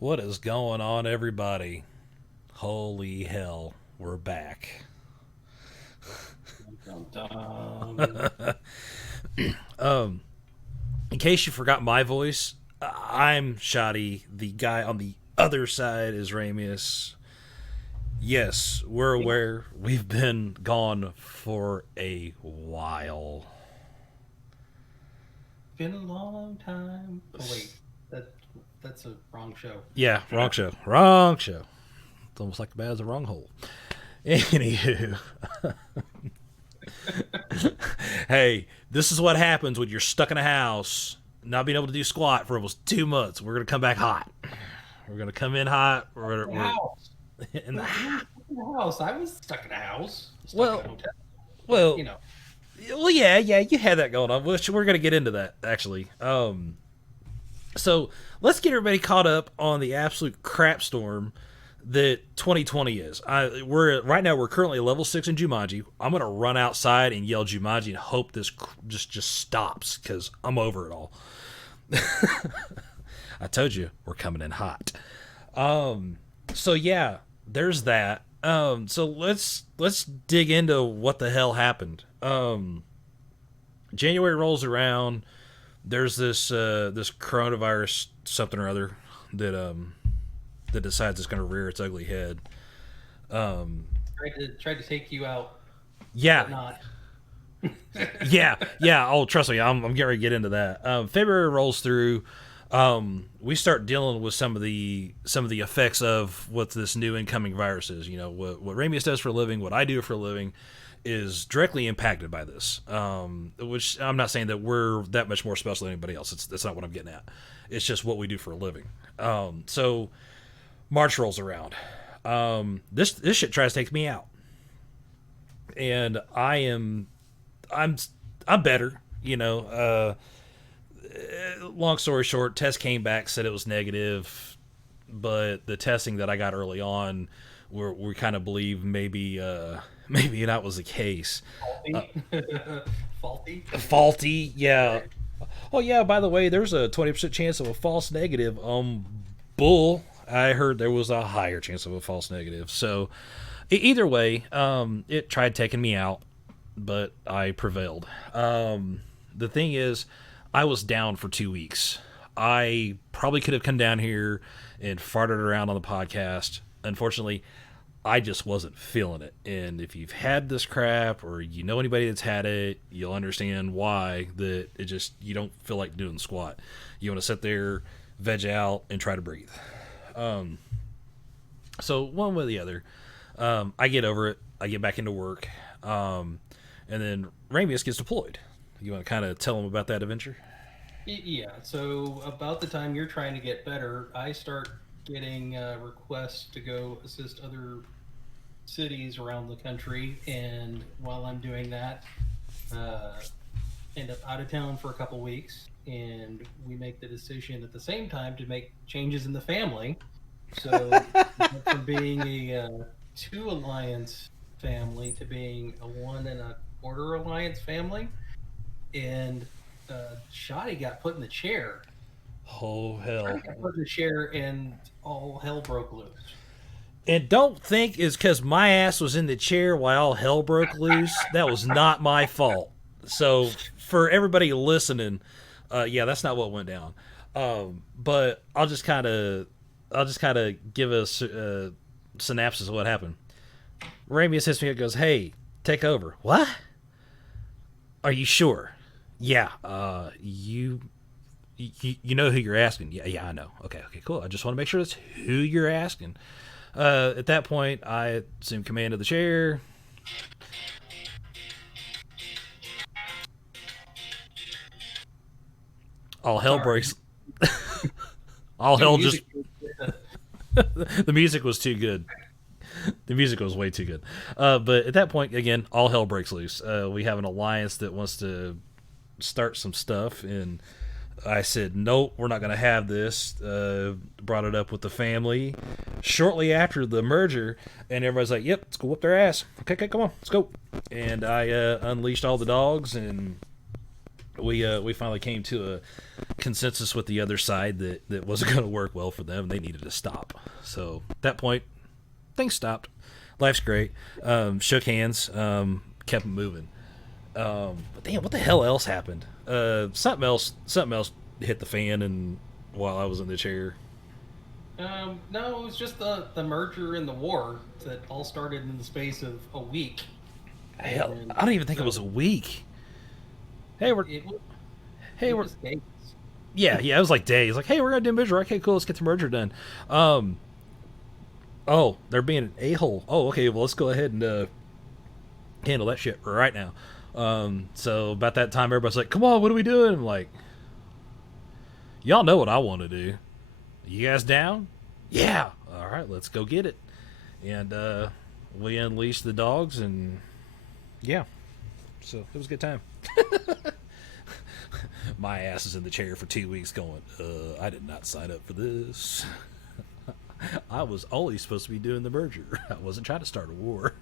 What is going on, everybody? Holy hell, we're back. Dun, dun. In case you forgot my voice, I'm Shotty. The guy on the other side is Ramius. Yes, we're aware we've been gone for a while. Been a long time. Oh wait, that that's a wrong show. Yeah, wrong show. Wrong show. It's almost like bad as a wrong hole. Anywho, hey, this is what happens when you're stuck in a house, not being able to do squat for almost 2 months. We're gonna come back hot. We're gonna come in hot. The We're house. in the You were stuck in the house. I was stuck in a house. Stuck in well, a hotel. But well, yeah. You had that going on. Which we're gonna get into that actually. So let's get everybody caught up on the absolute crap storm that 2020 is. We're right now. We're currently level 6 in Jumanji. I'm gonna run outside and yell Jumanji and hope this just stops because I'm over it all. I told you we're coming in hot. So yeah, there's that. So let's dig into what the hell happened. January rolls around. There's this coronavirus something or other that decides it's going to rear its ugly head. tried to take you out, but Yeah, not. yeah. Oh, trust me, I'm getting ready to get into that. February rolls through. We start dealing with some of the effects of what this new incoming virus is. You know what Ramius does for a living, what I do for a living, is directly impacted by this. Which I'm not saying that we're that much more special than anybody else. That's not what I'm getting at. It's just what we do for a living. So March rolls around. This shit tries to take me out, and I'm better. Long story short, test came back, said it was negative, but the testing that I got early on, we kind of believe maybe that was the case. Faulty. Faulty. Faulty, yeah. Oh yeah. By the way, there's a 20% chance of a false negative. Bull. I heard there was a higher chance of a false negative. So, either way, it tried taking me out, but I prevailed. The thing is, I was down for 2 weeks. I probably could have come down here and farted around on the podcast. Unfortunately, I just wasn't feeling it. And if you've had this crap or you know anybody that's had it, you'll understand why that you don't feel like doing the squat. You want to sit there, veg out, and try to breathe. So one way or the other, I get over it. I get back into work. And then Ramius gets deployed. You want to kind of tell them about that adventure? Yeah. So about the time you're trying to get better, I start getting requests to go assist other cities around the country, and while I'm doing that, uh, end up out of town for a couple weeks, and we make the decision at the same time to make changes in the family. So from being a two alliance family to being a 1 1/4 alliance family, and Shotty got put in the chair. Oh hell! Shotty got put in the chair, and all hell broke loose. And don't think it's because my ass was in the chair while all hell broke loose. That was not my fault. So for everybody listening, yeah, that's not what went down. But I'll just kind of give us synopsis of what happened. Ramius hits me and goes, "Hey, take over." What? Are you sure? Yeah. You know who you're asking. Yeah, I know. Okay, cool. I just want to make sure that's who you're asking. At that point, I assumed command of the chair. All hell Sorry. breaks. All Dude, hell just. music. The music was too good. The music was way too good. But at that point, again, all hell breaks loose. We have an alliance that wants to start some stuff, and I said, nope, we're not going to have this. Brought it up with the family shortly after the merger, and everybody's like, yep, let's go whoop their ass. Okay, come on, let's go. And I unleashed all the dogs, and we finally came to consensus with the other side that wasn't going to work well for them. They needed to stop. So at that point, things stopped. Life's great. Shook hands. Kept moving. But damn, what the hell else happened? Something else hit the fan, and while I was in the chair. No, it was just the merger and the war that all started in the space of a week. Hell, And I don't even think it so was a week. Hey, we're it was hey, it we're was days. yeah. It was like days. Like, hey, we're gonna do merger. Okay, cool. Let's get the merger done. Um, oh, they're being an a hole. Oh, okay. Well, let's go ahead and handle that shit right now. So about that time, everybody's like, "Come on, what are we doing?" I'm like, "Y'all know what I want to do. You guys down? Yeah. All right, let's go get it." And we unleashed the dogs, and yeah, so it was a good time. My ass is in the chair for 2 weeks going, I did not sign up for this. I was always supposed to be doing the merger. I wasn't trying to start a war.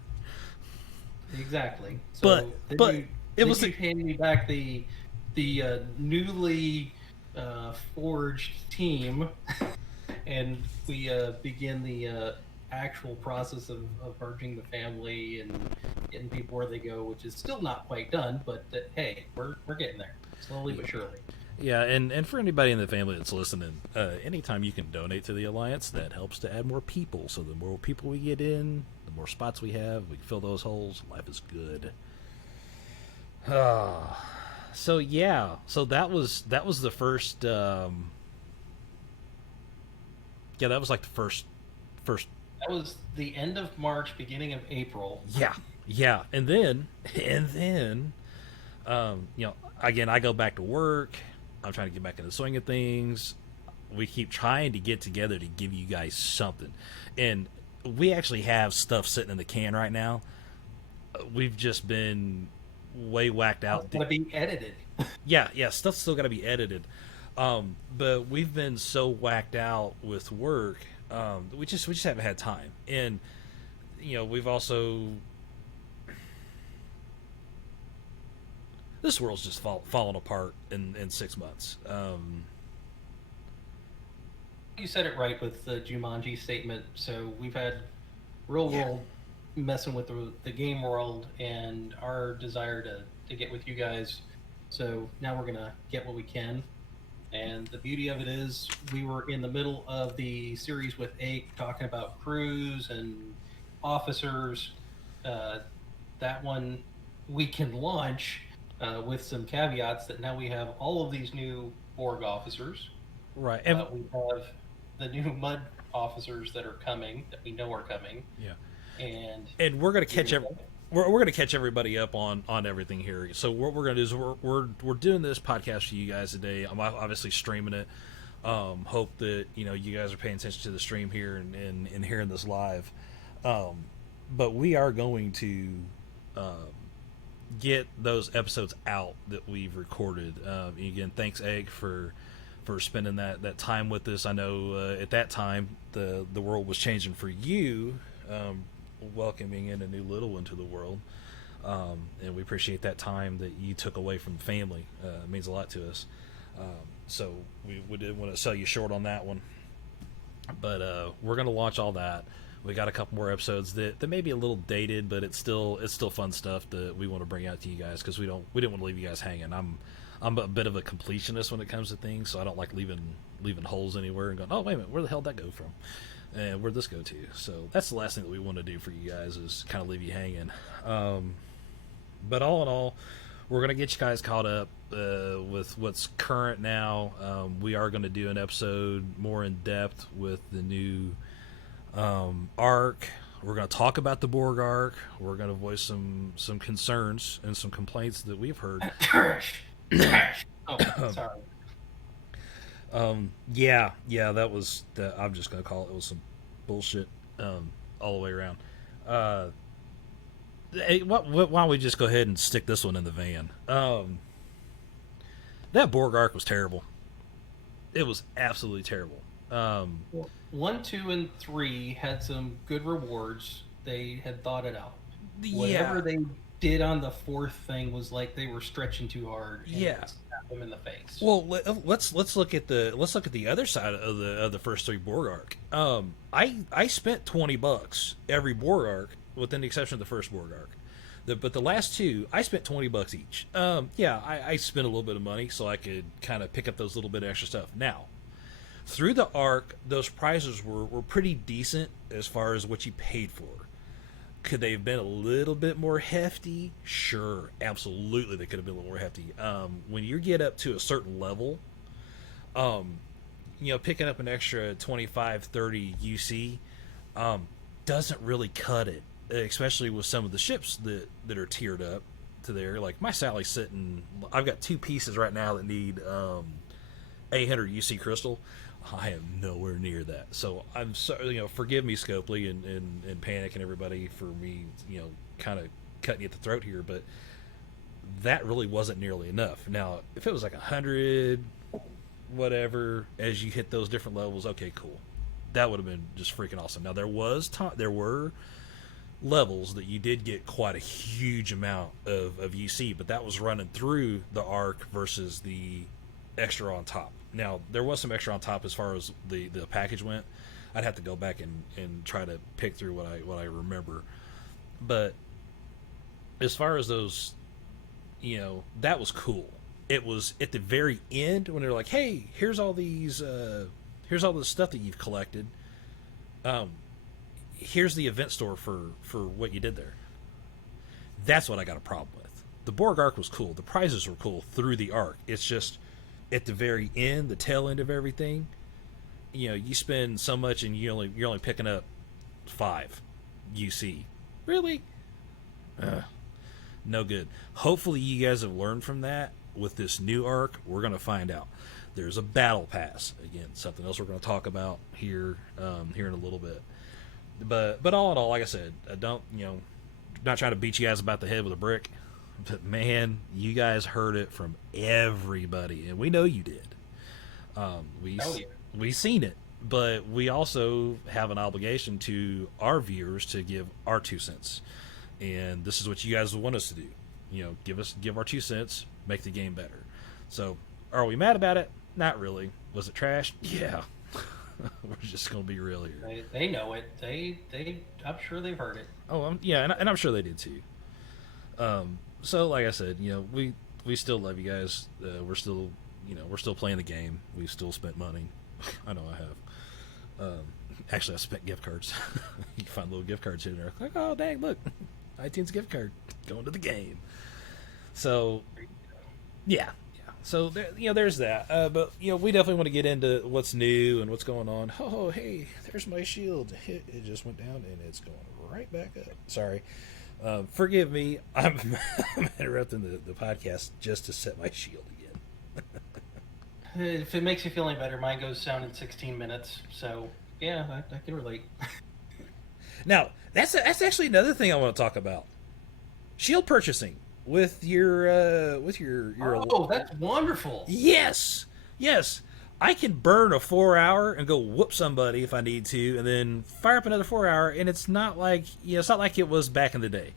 Exactly. But So then but you it then was you hand me back the newly forged team, and we begin the actual process of merging the family and getting people where they go, which is still not quite done, but hey, we're getting there slowly but surely. yeah, and for anybody in the family that's listening, anytime you can donate to the alliance, that helps to add more people. So the more people we get in, the more spots we have, we can fill those holes. Life is good. So yeah, so that was the first. Yeah, that was like the first. That was the end of March, beginning of April. Yeah, yeah, and then again, I go back to work. I'm trying to get back in the swing of things. We keep trying to get together to give you guys something, and we actually have stuff sitting in the can right now. We've just been way whacked It's out. going to be edited. Yeah, stuff's still got to be edited. But we've been so whacked out with work, we just haven't had time. And we've also, this world's just falling apart in 6 months. You said it right with the Jumanji statement. So we've had real Yeah, world messing with the game world and our desire to get with you guys. So now we're gonna get what we can. And the beauty of it is we were in the middle of the series with Ake talking about crews and officers. Uh, that one we can launch with some caveats that now we have all of these new Borg officers. right. And We have the new Mud officers that are coming, that we know are coming, yeah, and and we're gonna catch here up. We're gonna catch everybody up on everything here. So what we're gonna do is we're doing this podcast for you guys today. I'm obviously streaming it. Hope that you guys are paying attention to the stream here and hearing this live. But we are going to um, get those episodes out that we've recorded. Again, thanks Egg for spending that time with us. I know at that time the world was changing for you. Welcoming in a new little one to the world. And we appreciate that time that you took away from the family. It means a lot to us. So we didn't want to sell you short on that one. But we're going to launch all that. We got a couple more episodes that may be a little dated, but it's still fun stuff that we want to bring out to you guys because we didn't want to leave you guys hanging. I'm a bit of a completionist when it comes to things, so I don't like leaving holes anywhere and going, oh wait a minute, where the hell did that go from? And where'd this go to? So that's the last thing that we want to do for you guys is kind of leave you hanging. But all in all, we're going to get you guys caught up with what's current now. We are going to do an episode more in depth with the new arc. We're going to talk about the Borg arc. We're going to voice some concerns and some complaints that we've heard. Trash. Trash. Oh, sorry. Yeah, that was that. I'm just gonna call it. It was some bullshit, all the way around. Uh, hey, why don't we just go ahead and stick this one in the van? That Borg arc was terrible. It was absolutely terrible. Well, 1, 2, and 3 had some good rewards. They had thought it out. Yeah, Whatever they did on the fourth thing was like they were stretching too hard and Yeah. it slapped them in the face. Well, let's look at the other side of the first three board arc. I spent $20 every board arc, within the exception of the first board arc. But the last two, I spent $20 each. Yeah, I spent a little bit of money so I could kind of pick up those little bit of extra stuff. Now, through the arc, those prices were pretty decent as far as what you paid for. Could they have been a little bit more hefty? Sure, absolutely, they could have been a little more hefty. When you get up to a certain level, picking up an extra 25, 30 UC doesn't really cut it, especially with some of the ships that are tiered up to there. Like my Sally's sitting, I've got two pieces right now that need 800 UC crystal. I am nowhere near that. So I'm sorry, forgive me, Scopely and Panic and everybody for me, kind of cutting you at the throat here, but that really wasn't nearly enough. Now, if it was like 100, whatever, as you hit those different levels, okay, cool. That would have been just freaking awesome. Now, there were levels that you did get quite a huge amount of UC, but that was running through the arc versus the extra on top. Now, there was some extra on top as far as the package went. I'd have to go back and try to pick through what I remember. But as far as those, that was cool. It was at the very end when they're like, hey, here's all this stuff that you've collected. Here's the event store for what you did there. That's what I got a problem with. The Borg arc was cool. The prizes were cool through the arc. It's just at the very end, the tail end of everything, you spend so much and you're only picking up 5 UC. Really? No good. Hopefully you guys have learned from that. With this new arc, we're going to find out. There's a battle pass. Again, something else we're going to talk about here in a little bit. But all in all, like I said, I don't, not trying to beat you guys about the head with a brick. But man, you guys heard it from everybody, and we know you did. We seen it, but we also have an obligation to our viewers to give our 2 cents, and this is what you guys want us to do. Give our 2 cents, make the game better. So, are we mad about it? Not really. Was it trash? Yeah. We're just gonna be real here. They know it. I'm sure they've heard it. Oh, yeah, and I'm sure they did too. So, like I said, we still love you guys. We're still playing the game. We've still spent money. I know I have. Actually, I spent gift cards. You can find little gift cards here and there. Like, oh, dang, look, iTunes gift card going to the game. So, yeah. So there's that. But we definitely want to get into what's new and what's going on. Oh, hey, there's my shield. It just went down and it's going right back up. Sorry. Forgive me. I'm interrupting the podcast just to set my shield again. If it makes you feel any better, mine goes down in 16 minutes. So yeah, I can relate. Now that's actually another thing I want to talk about. Shield purchasing with your Oh, that's wonderful. Yes. I can burn a 4-hour and go whoop somebody if I need to, and then fire up another 4-hour, and it's not like it was back in the day.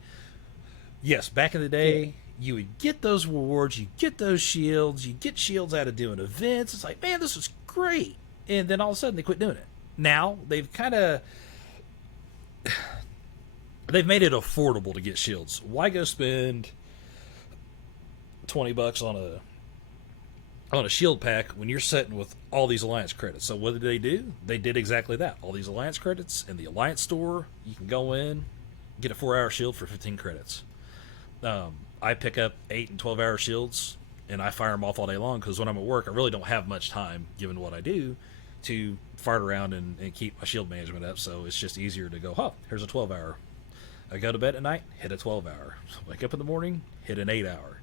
Yes, back in the day, you would get those rewards, you get those shields, you get shields out of doing events. It's like, man, this is great, and then all of a sudden they quit doing it. Now they've made it affordable to get shields. Why go spend $20 on a shield pack when you're sitting with all these alliance credits? So what did they do? They did exactly that. All these alliance credits in the alliance store, you can go in, get a 4-hour shield for 15 credits. I pick up 8 and 12-hour shields and I fire them off all day long, because when I'm at work I really don't have much time, given what I do, to fart around and keep my shield management up. So it's just easier to go, here's a 12-hour. I go to bed at night, hit a 12-hour. Wake up in the morning, hit an 8-hour.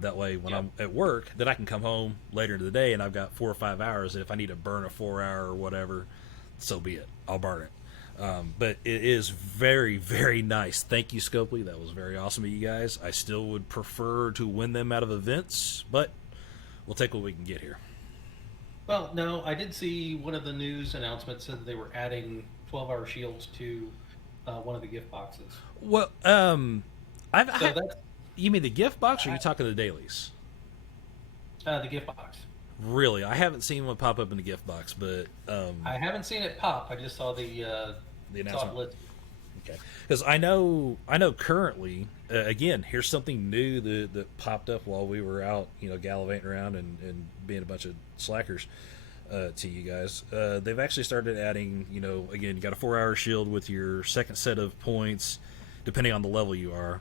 That way, when I'm at work, then I can come home later in the day and I've got 4 or 5 hours. And if I need to burn a 4-hour or whatever, so be it. I'll burn it. But it is very, very nice. Thank you, Scopely. That was very awesome of you guys. I still would prefer to win them out of events, but we'll take what we can get here. Well, no, I did see one of the news announcements said that they were adding 12-hour shields to one of the gift boxes. Well, So that's You mean the gift box, or are you talking the dailies? the gift box. Really, I haven't seen one pop up in the gift box, but I haven't seen it pop. I just saw the saw it announcement. listed. Okay, because I know currently, again, here's something new that popped up while we were out, gallivanting around and being a bunch of slackers. To you guys, they've actually started adding. Again, you got a 4-hour shield with your second set of points, depending on the level you are.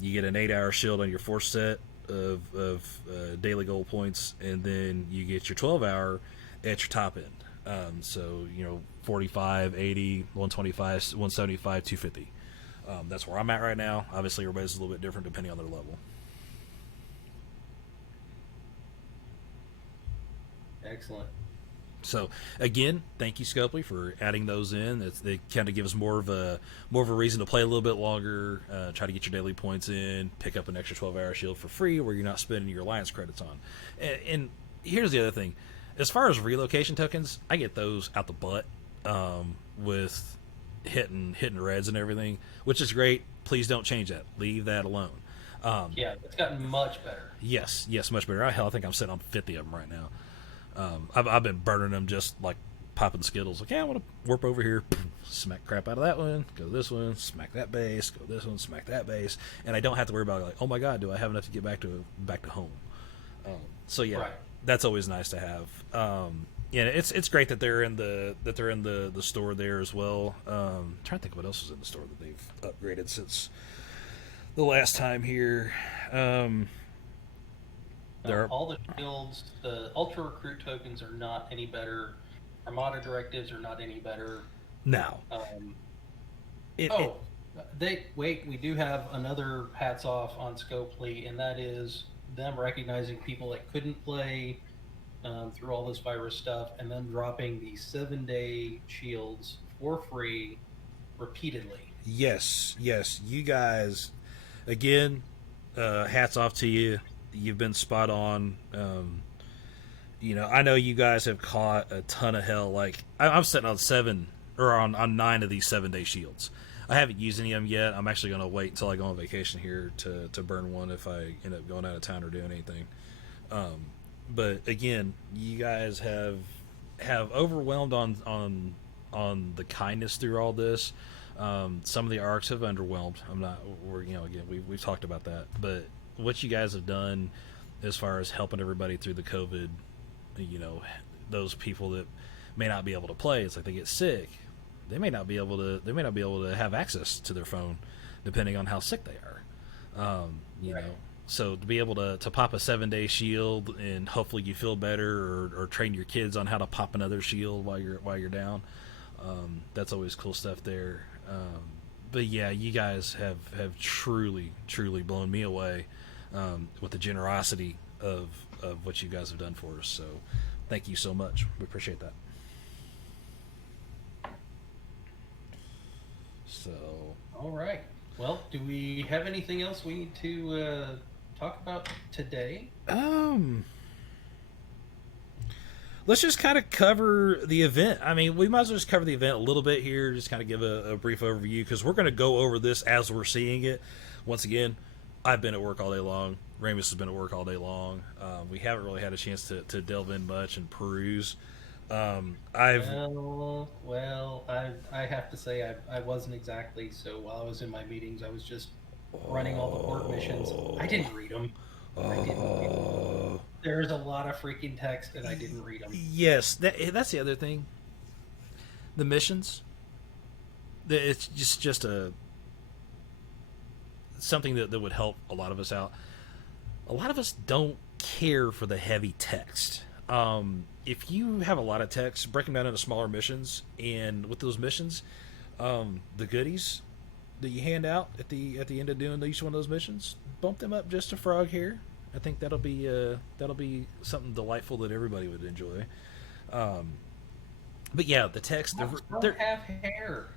You get an 8-hour shield on your fourth set of daily goal points, and then you get your 12-hour at your top end. So 45, 80, 125, 175, 250. That's where I'm at right now. Obviously, everybody's a little bit different depending on their level. Excellent. So again, thank you, Scopely, for adding those in. They kind of give us more of a reason to play a little bit longer. Try to get your daily points in. Pick up an extra 12-hour shield for free, where you're not spending your alliance credits on. And here's the other thing: as far as relocation tokens, I get those out the butt with hitting reds and everything, which is great. Please don't change that. Leave that alone. Yeah, it's gotten much better. Yes, much better. Hell, I think I'm sitting on 50 of them right now. I've been burning them just like popping Skittles. Like, yeah, I want to warp over here, smack crap out of that one, go to this one, smack that base, go to this one, smack that base, and I don't have to worry about like, oh my god, do I have enough to get back to home? So yeah, Right. that's always nice to have. Yeah, it's great that they're in the store there as well. Trying to think what else is in the store that they've upgraded since the last time here. There are, All the shields, the Ultra Recruit tokens are not any better. Armada directives are not any better. now Um, it, oh, we do have another hats off on Scopely, and that is them recognizing people that couldn't play through all this virus stuff, and then dropping the 7-day shields for free repeatedly. yes, you guys, again, hats off to you. You've been spot on. I know you guys have caught a ton of hell. Like I'm sitting on 7 or on 9 of these 7-day shields. I haven't used any of them yet. I'm actually going to wait until I go on vacation here to burn one if I end up going out of town or doing anything. But again, you guys have overwhelmed on the kindness through all this. Some of the arcs have underwhelmed. Again, we've talked about that, but what you guys have done as far as helping everybody through the COVID, those people that may not be able to play, it's like they get sick, they may not be able to have access to their phone, depending on how sick they are. Right. So to be able to pop a 7-day shield and hopefully you feel better, or train your kids on how to pop another shield while you're down, that's always cool stuff there. But yeah, you guys have truly blown me away with the generosity of what you guys have done for us. So thank you so much. We appreciate that. So All right. Well, do we have anything else we need to talk about today? let's just kind of cover the event. I mean, we might as well just cover the event a little bit here, just kind of give a brief overview, because we're going to go over this as we're seeing it. Once again, I've been at work all day long. Ramius has been at work all day long. We haven't really had a chance to delve in much and peruse. I've I have to say I wasn't exactly. So while I was in my meetings, I was just running all the port missions. I didn't read them. I didn't read them. There's a lot of freaking text, and I didn't read them. Yes, that's the other thing. The missions. It's just a something that would help a lot of us out. A lot of us don't care for the heavy text. If you have a lot of text, break them down into smaller missions, and with those missions, the goodies that you hand out at the end of doing each one of those missions, bump them up just a frog here. I think that'll be something delightful that everybody would enjoy. But yeah, the text. Don't have hair.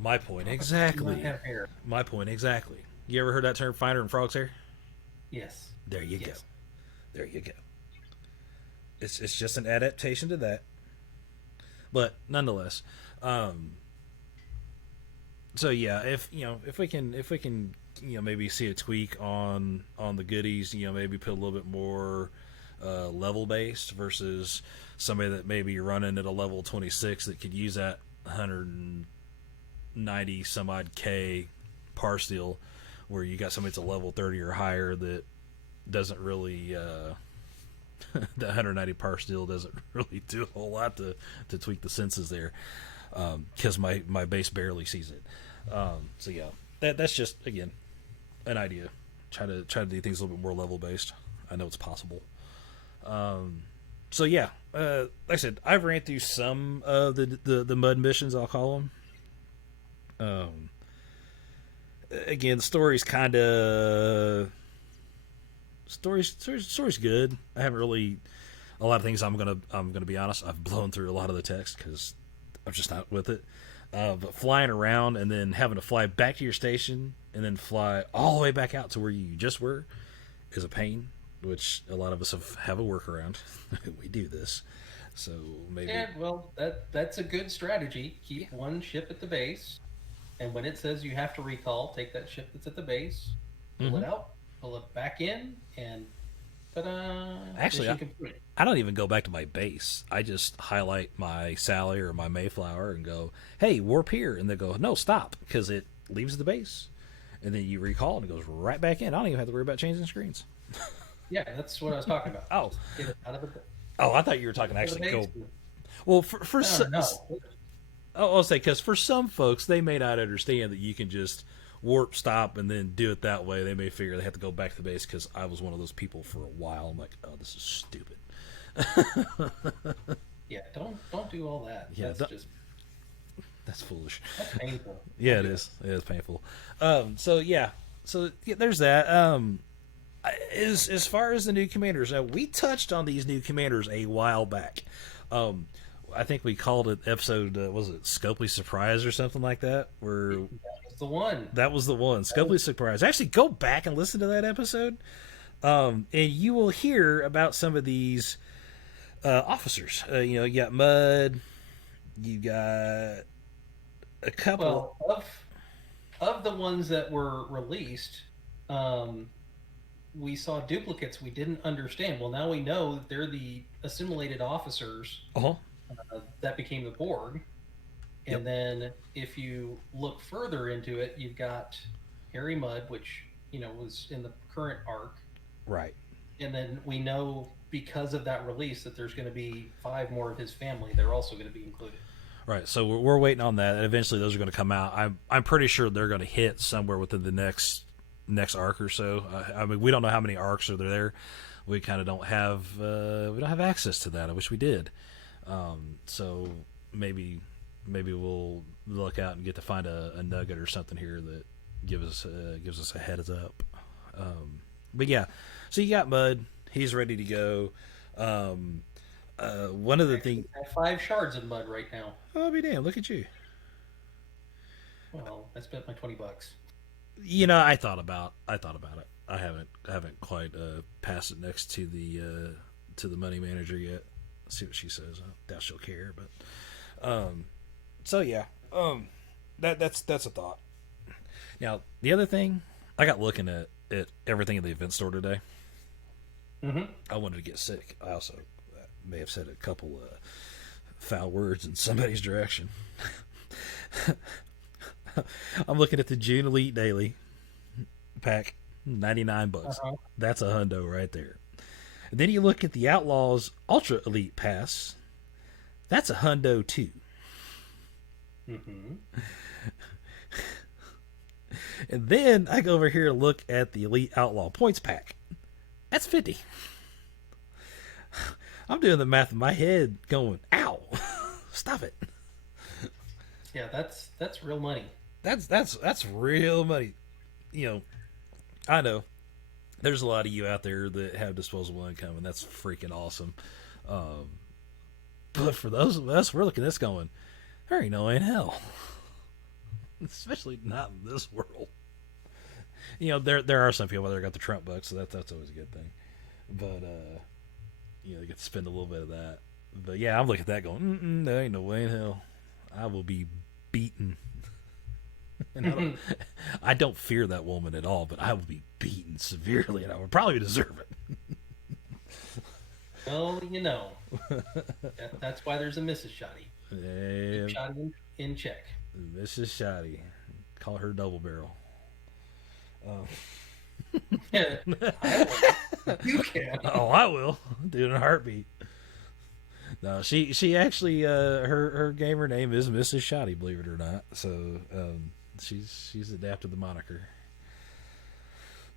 My point Do exactly. not have hair. My point exactly. You ever heard that term, "finder and frog's hair"? Yes. There you go. Yes. There you go. It's just an adaptation to that, but nonetheless, So yeah, if we can maybe see a tweak on the goodies, maybe put a little bit more level based versus somebody that may be running at a level 26 that could use that 190 some odd K par steal, where you got somebody that's a level 30 or higher that doesn't really the 190 par steal doesn't really do a whole lot to tweak the senses there, because my base barely sees it. So yeah, that's just again an idea. Try to do things a little bit more level based. I know it's possible. So yeah, like I said, I've ran through some of the mud missions. I'll call them. Again, the story's kind of story's good. I haven't really a lot of things. I'm gonna be honest. I've blown through a lot of the text because I'm just not with it. But flying around and then having to fly back to your station and then fly all the way back out to where you just were is a pain. Which a lot of us have a workaround. We do this, so maybe. Yeah, well, that's a good strategy. Keep one ship at the base, and when it says you have to recall, take that ship that's at the base, pull it out, pull it back in, and ta-da! Actually, Mission complete. I don't even go back to my base. I just highlight my Sally or my Mayflower and go, "Hey, warp here," and they go, "No, stop," because it leaves the base, and then you recall and it goes right back in. I don't even have to worry about changing screens. Yeah, that's what I was talking about. Oh, Just get it out of the I thought you were talking out of the actually go. base. Well, for No, no. I'll say because for some folks they may not understand that you can just warp stop and then do it that way. They may figure they have to go back to the base because I was one of those people for a while. I'm like, oh, this is stupid. Yeah, don't do all that. Yeah, That's foolish. that's painful. Yeah, it is. It is painful. So yeah, there's that. As far as the new commanders, now we touched on these new commanders a while back. I think we called it episode was it Scopely Surprise or something like that? Where That was the one. that was the one, Scopely Surprise. Actually, go back and listen to that episode, and you will hear about some of these officers. You got Mud, you got a couple. Well, of the ones that were released, we saw duplicates we didn't understand. Well, now we know that they're the assimilated officers Uh-huh. that became the Borg. And Yep. then if you look further into it, you've got Harry Mudd, which was in the current arc. Right. And then we know because of that release that there's going to be 5 more of his family. They're also going to be included. Right. So we're waiting on that. And eventually, those are going to come out. I'm pretty sure they're going to hit somewhere within the next arc or so. I mean, we don't know how many arcs are there. We kind of don't have access to that. I wish we did. So maybe we'll look out and get to find a nugget or something here that gives us a heads up. But yeah, so you got Mud. He's ready to go. One of the things. I have 5 shards of mud right now. Oh, be damn! Look at you. Well, I spent my $20. I thought about it. I haven't quite passed it next to the money manager yet. See what she says. I doubt she'll care, but so yeah, that's a thought. Now the other thing, I got looking at everything in the event store today. Mm-hmm. I wanted to get sick. I also may have said a couple foul words in somebody's direction. I'm looking at the June Elite Daily pack, $99. Uh-huh. That's a hundo right there. And then you look at the Outlaws Ultra Elite Pass. That's a hundo too. Mm-hmm. And then I go over here and look at the Elite Outlaw Points pack. That's 50. I'm doing the math in my head going, ow, stop it. Yeah, that's real money. That's real money. I know there's a lot of you out there that have disposable income, and that's freaking awesome. But for those of us, we're looking at this going, there ain't no way in hell. Especially not in this world. There are some people that got the Trump bucks, so that's always a good thing. But they get to spend a little bit of that. But yeah, I'm looking at that going, there ain't no way in hell. I will be beaten. And I don't fear that woman at all, but I would be beaten severely, and I would probably deserve it. Well, that's why there's a Mrs. Shotty. Keep Yeah, Shotty in check. Mrs. Shotty, call her double barrel. Um, I will. You can. oh, I will, do it in a heartbeat. No, she actually her gamer name is Mrs. Shotty, believe it or not. So she's adapted the moniker,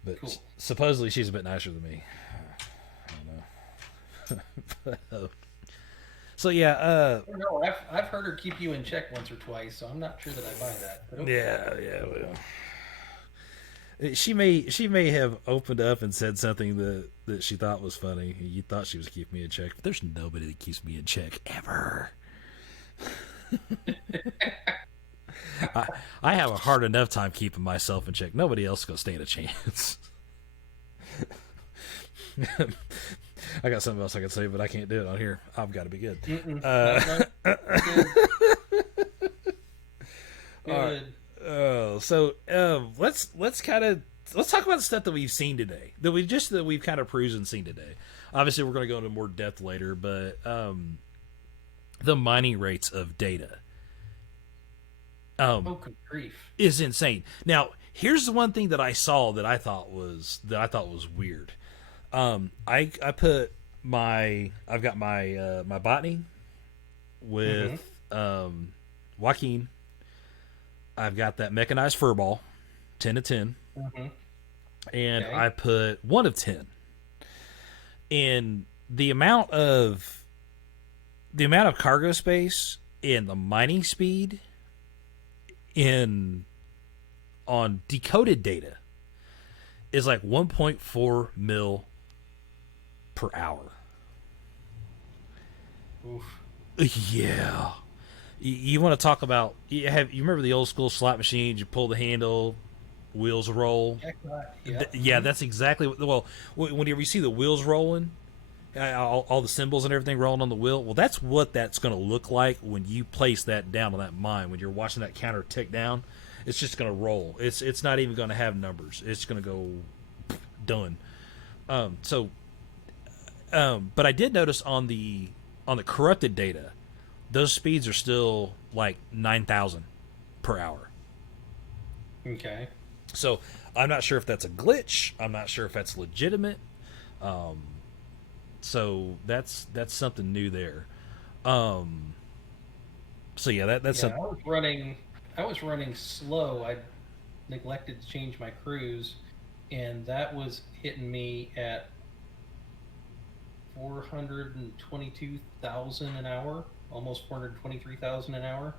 but Cool. supposedly she's a bit nicer than me. I don't know. but, so yeah, No, I've heard her keep you in check once or twice, so I'm not sure that I buy that. But okay. yeah. Well, she may have opened up and said something that she thought was funny. You thought she was keeping me in check, but there's nobody that keeps me in check ever. I have a hard enough time keeping myself in check. Nobody else is gonna stand a chance. I got something else I could say, but I can't do it on here. I've got to be good. Good. All right. Let's kind of let's talk about the stuff that we've seen today. That we've kind of perused and seen today. Obviously, we're going to go into more depth later, but the mining rates of data Oh, good grief. is insane. Now, here's the one thing that I saw that I thought was weird. I've got my botany with Joaquin. I've got that mechanized furball, 10 of 10, and Okay. I put 1 of 10. And the amount of cargo space and the mining speed on decoded data is like 1.4 mil per hour. Oof. Yeah. You want to talk about you remember the old school slot machines? You pull the handle, wheels roll. Yeah, that's exactly well. Whenever you see the wheels rolling, all the symbols and everything rolling on the wheel, well, that's what that's going to look like when you place that down on that mine. When you're watching that counter tick down, it's just going to roll. It's not even going to have numbers. It's going to go done. But I did notice on the corrupted data, those speeds are still like 9,000 per hour. Okay. So I'm not sure if that's a glitch. I'm not sure if that's legitimate. So that's something new there. So yeah, that's Yeah, I was running slow. I neglected to change my cruise, and that was hitting me at 422,000 an hour, almost 423,000 an hour,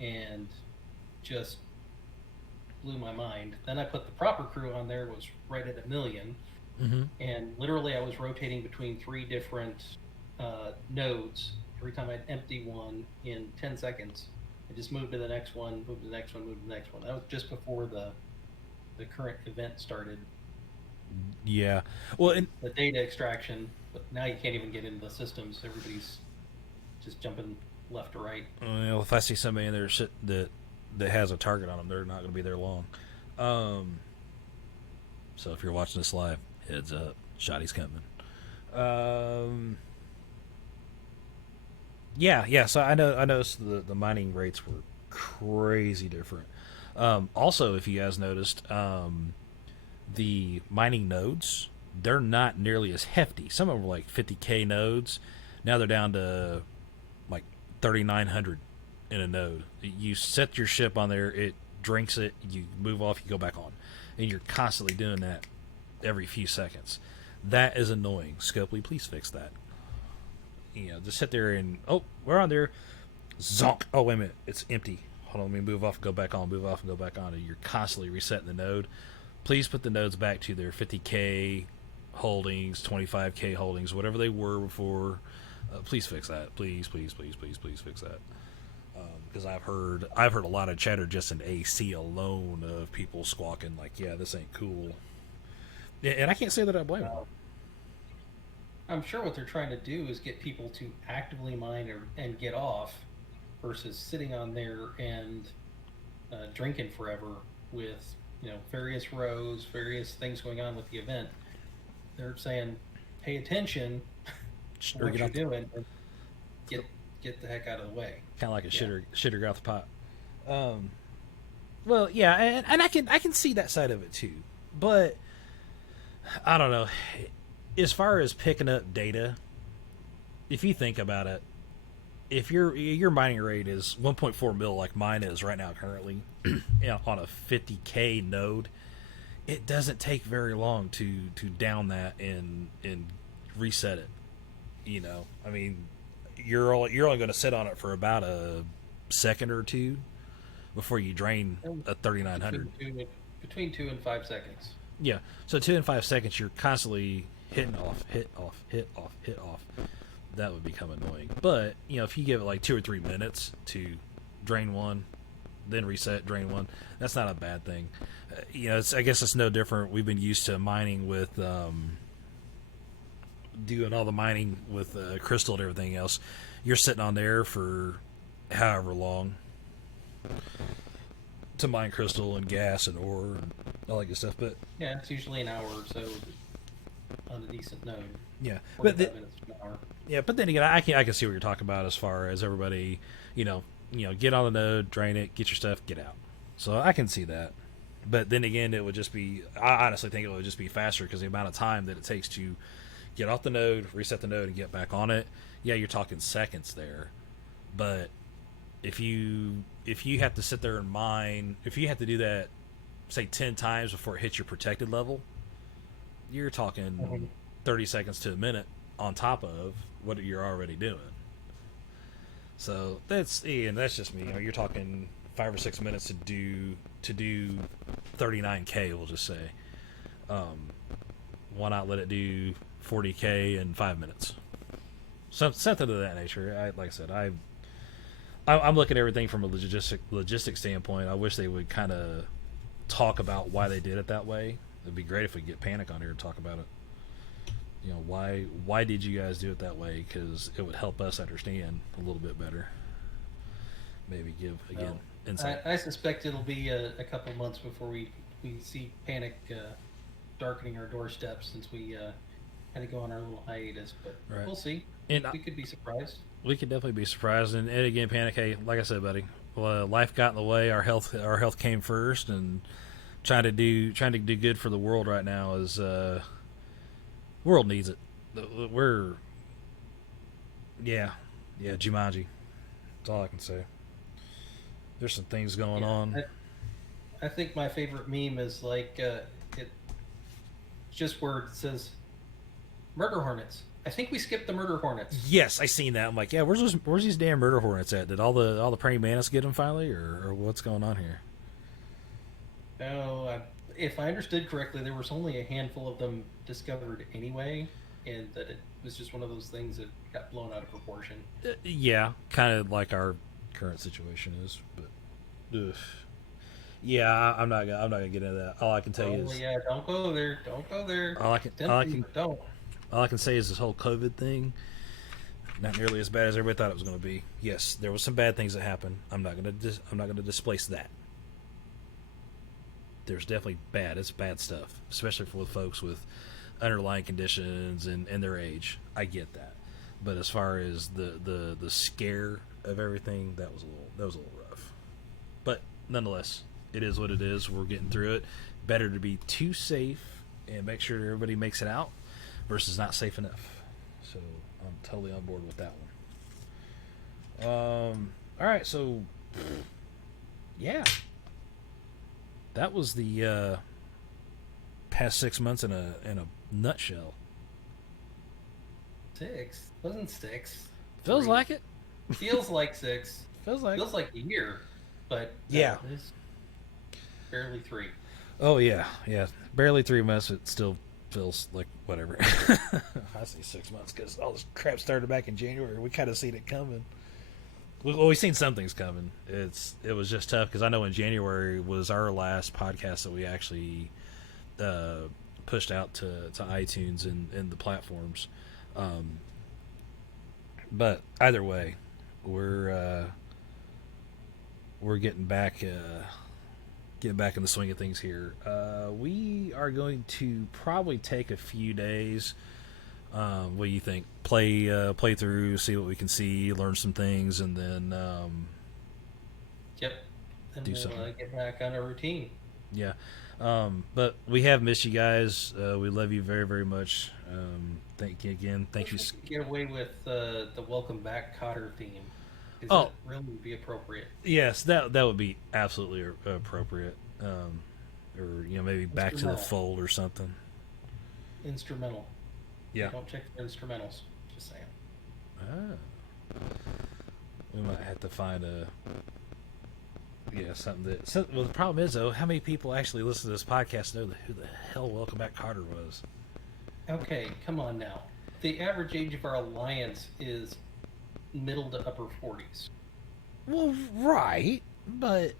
and just blew my mind. Then I put the proper crew on there, was right at 1 million, and literally I was rotating between 3 different nodes. Every time I'd empty one in 10 seconds, I just moved to the next one, moved to the next one, moved to the next one. That was just before the current event started. Yeah. Well, and The data extraction, but now you can't even get into the systems. Everybody's just jumping left to right. well, if I see somebody in there that has a target on them, they're not going to be there long. So if you're watching this live, heads up, Shotty's coming. Yeah. So I noticed the mining rates were crazy different. Also, if you guys noticed, the mining nodes, they're not nearly as hefty. Some of them were like 50K nodes. Now they're down to like 3,900 in a node. You set your ship on there, it drinks it, you move off, you go back on, and you're constantly doing that every few seconds. That is annoying. Scopely, please fix that. Just sit there and we're on there. Zonk. Oh, wait a minute, it's empty. Hold on, let me move off, go back on, move off, and go back on. And you're constantly resetting the node. Please put the nodes back to their 50K holdings, 25K holdings, whatever they were before. Please fix that. Please fix that. Because I've heard a lot of chatter just in AC alone of people squawking like, "Yeah, this ain't cool." And I can't say that I blame them. I'm sure what they're trying to do is get people to actively mine and get off versus sitting on there and drinking forever with various rows, various things going on with the event. They're saying, pay attention to Or what get you're out the, doing and get the heck out of the way. kind of like a Yeah. shitter get out the pot. Um, well, yeah, and I can see that side of it too, but I don't know. As far as picking up data, if you think about it, if your mining rate is 1.4 mil like mine is right now currently, on a 50K node, it doesn't take very long to down that and reset it. I mean, you're only going to sit on it for about a second or two before you drain a 3900. Between 2 and 5 seconds. Yeah, so 2 and 5 seconds, you're constantly hitting off, hit off, hit off, hit off. That would become annoying. But if you give it like 2 or 3 minutes to drain one, then reset, drain one, that's not a bad thing. I guess it's no different. We've been used to mining with doing all the mining with crystal and everything else. You're sitting on there for however long to mine crystal and gas and ore and all that good stuff. But Yeah, it's usually an hour or so on a decent node. yeah, 45 minutes to an hour. but then again, I can see what you're talking about as far as everybody, get on the node, drain it, get your stuff, get out. So I can see that. But then again, it would just be. I honestly think it would just be faster because the amount of time that it takes to get off the node, reset the node, and get back on it. Yeah, you're talking seconds there. But if you have to sit there and mine, if you have to do that, say 10 times before it hits your protected level, you're talking 30 seconds to a minute on top of what you're already doing. So that's just me. You're talking 5 or 6 minutes to do 39K. We'll just say. Why not let it do 40K in 5 minutes? Something of that nature. Like I said, I'm looking at everything from a logistic standpoint. I wish they would kind of talk about why they did it that way. It'd be great if we could get Panic on here and talk about it. Why did you guys do it that way? Because it would help us understand a little bit better. Maybe give again insight. I suspect it'll be a couple months before we see Panic darkening our doorsteps, since we kind of go on our little hiatus. But Right. We'll see. And We could be surprised. we could definitely be surprised. And again, Panic. Hey, like I said, buddy, life got in the way. Our health came first, and trying to do good for the world right now is world needs it. We're Jumanji. That's all I can say. There's some things going on. I think my favorite meme is like it's just where it says murder hornets. I think we skipped the murder hornets. Yes, I seen that. I'm like, yeah, where's these damn murder hornets at? Did all the praying mantis get them finally, or what's going on here? No, if I understood correctly, there was only a handful of them discovered anyway, and that it was just one of those things that got blown out of proportion. Yeah, kind of like our current situation is, but yeah, I'm not gonna get into that. All I can tell you is, yeah, don't go there. Don't go there. Don't. All I can say is this whole COVID thing, not nearly as bad as everybody thought it was going to be. Yes, there was some bad things that happened. I'm not gonna displace that. There's definitely it's bad stuff, especially for folks with underlying conditions and their age. I get that, but as far as the scare of everything, that was a little rough. But nonetheless, it is what it is. We're getting through it. Better to be too safe and make sure everybody makes it out versus not safe enough. So I'm totally on board with that one. All right, so yeah, that was the past 6 months in a nutshell. 6 wasn't 6. Feels 3. like it. Feels like 6. Feels like a year, but yeah, it's barely 3. Oh yeah. Barely 3 months. It still feels like whatever. I say 6 months because all this crap started back in January. We kind of seen it coming. We've seen some things coming. It was just tough because I know in January was our last podcast that we actually pushed out to iTunes and the platforms. But either way, we're we're getting back in the swing of things here. We are going to probably take a few days. What do you think? Play through, see what we can see, learn some things, and then Yep. And do we'll something. get back on our routine. Yeah. But we have missed you guys. We love you very, very much. Thank you again. I Thank wish you. we could get away with the welcome back Cotter theme. Because Oh, that really would be appropriate. yes, that would be absolutely appropriate. Or maybe back to the Instrumental. fold or something. Instrumental. They Yeah. don't check their instrumentals. Just saying. Ah, we might have to find something that. Well, the problem is though, how many people actually listen to this podcast know who the hell Welcome Back Carter was? Okay, come on now. The average age of our alliance is middle to upper 40s. Well, right, but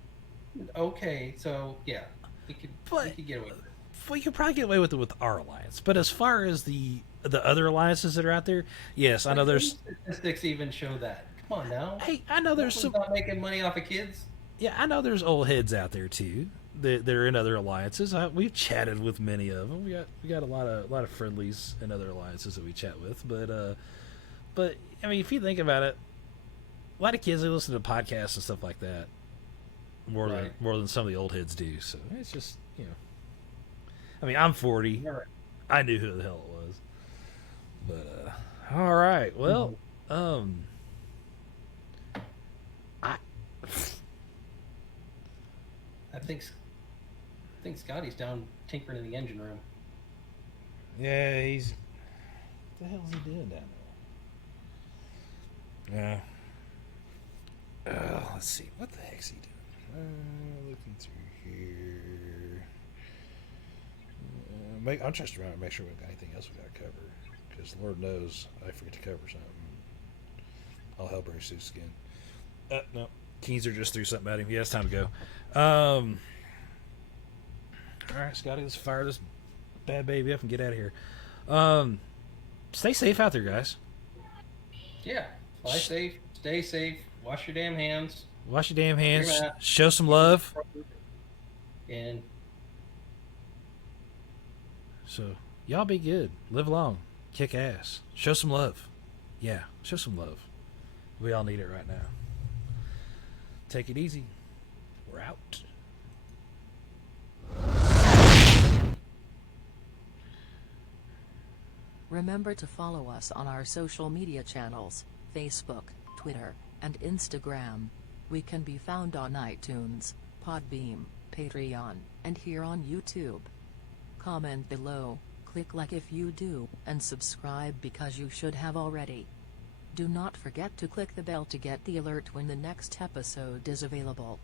Okay, so yeah, we could but get away with it. we could probably get away with it with our alliance. But as far as the other alliances that are out there, yes, I know Like, there's. statistics even show that. Come on now. Hey, I know there's Nobody's some. not making money off of kids. Yeah, I know there's old heads out there too. That are in other alliances. We've chatted with many of them. We got a lot of friendlies in other alliances that we chat with. But I mean, if you think about it, a lot of kids they listen to podcasts and stuff like that Right. more than some of the old heads do. So it's just I mean, I'm 40. All right. I knew who the hell it was. But all right, well, I I think Scotty's down tinkering in the engine room. yeah, he's what the hell is he doing down there? Yeah. Let's see. What the heck's he doing? Looking through here. I'm just trying to make sure we've got anything else we got to cover. Because Lord knows I forget to cover something. I'll help her suits again. No. Keenser just threw something at him. Yeah, it's time to go. Alright, Scotty, let's fire this bad baby up and get out of here. Stay safe out there, guys. Yeah. Fly safe. Stay safe. Wash your damn hands. Wash your damn hands. You're not- Show some love. And So, y'all be good. Live long. Kick ass. Show some love. Yeah, show some love. We all need it right now. Take it easy. We're out. Remember to follow us on our social media channels, Facebook, Twitter, and Instagram. We can be found on iTunes, Podbeam, Patreon, and here on YouTube. Comment below, click like if you do, and subscribe because you should have already. Do not forget to click the bell to get the alert when the next episode is available.